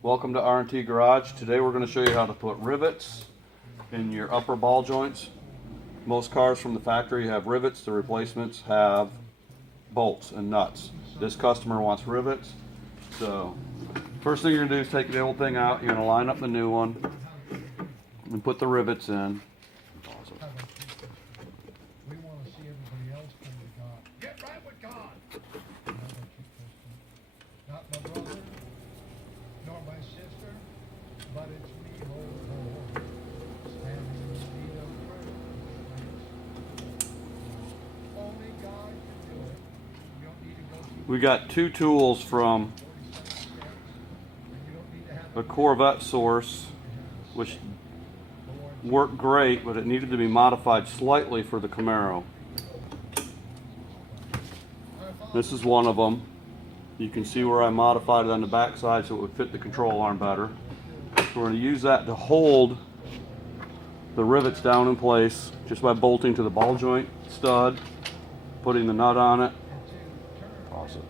Welcome to R&T Garage. Today we're going to show you how to put rivets in your upper ball joints. Most cars from the factory have rivets. The replacements have bolts and nuts. This customer wants rivets. So first thing you're going to do is take the old thing out. You're going to line up the new one and put the rivets in. We want to see everybody else come to God. Get right with God. Not my brother, nor my sister, but it's me, oh Lord, standing in need of prayer. Only God can do it. You don't need to go through. We got two tools from a Corvette source, which worked great, but it needed to be modified slightly for the Camaro. This is one of them. You can see where I modified it on the back side so it would fit the control arm better. So we're going to use that to hold the rivets down in place just by bolting to the ball joint stud, putting the nut on it. Awesome.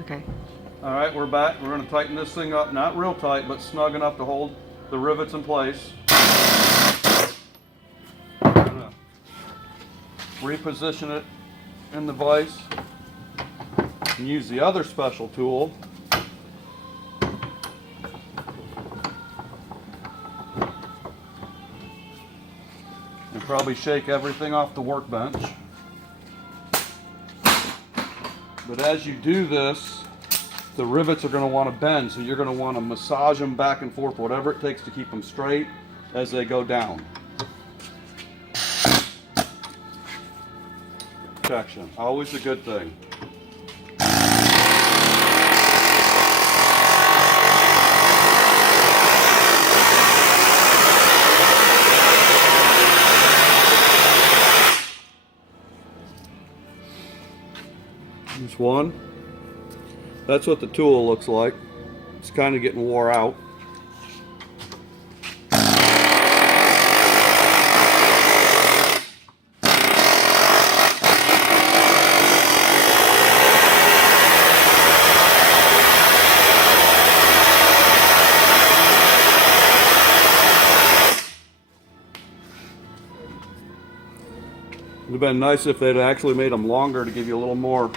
Okay. Alright, we're back. We're going to tighten this thing up, not real tight, but snug enough to hold the rivets in place. Reposition it in the vise and use the other special tool and probably shake everything off the workbench. But as you do this, the rivets are going to want to bend, so you're going to want to massage them back and forth, whatever it takes to keep them straight as they go down. Protection, always a good thing. There's one. That's what the tool looks like. It's kind of getting wore out. It would have been nice if they'd actually made them longer to give you a little more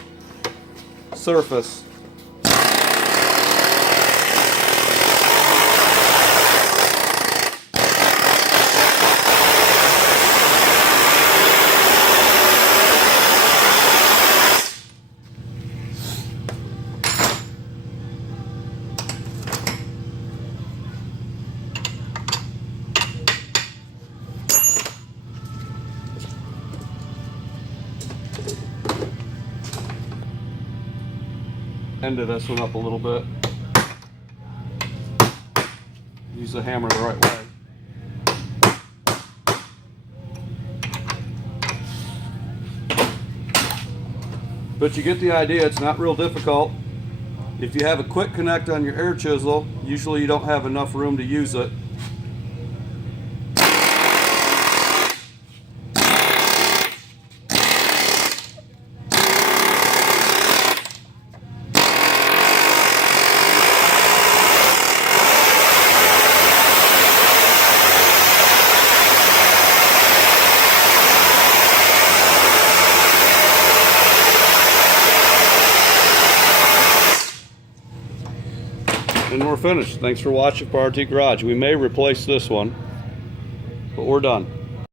surface. Ended this one up a little bit. Use the hammer the right way. But you get the idea, it's not real difficult. If you have a quick connect on your air chisel, usually you don't have enough room to use it. And we're finished. Thanks for watching for R&T Garage. We may replace this one, but we're done.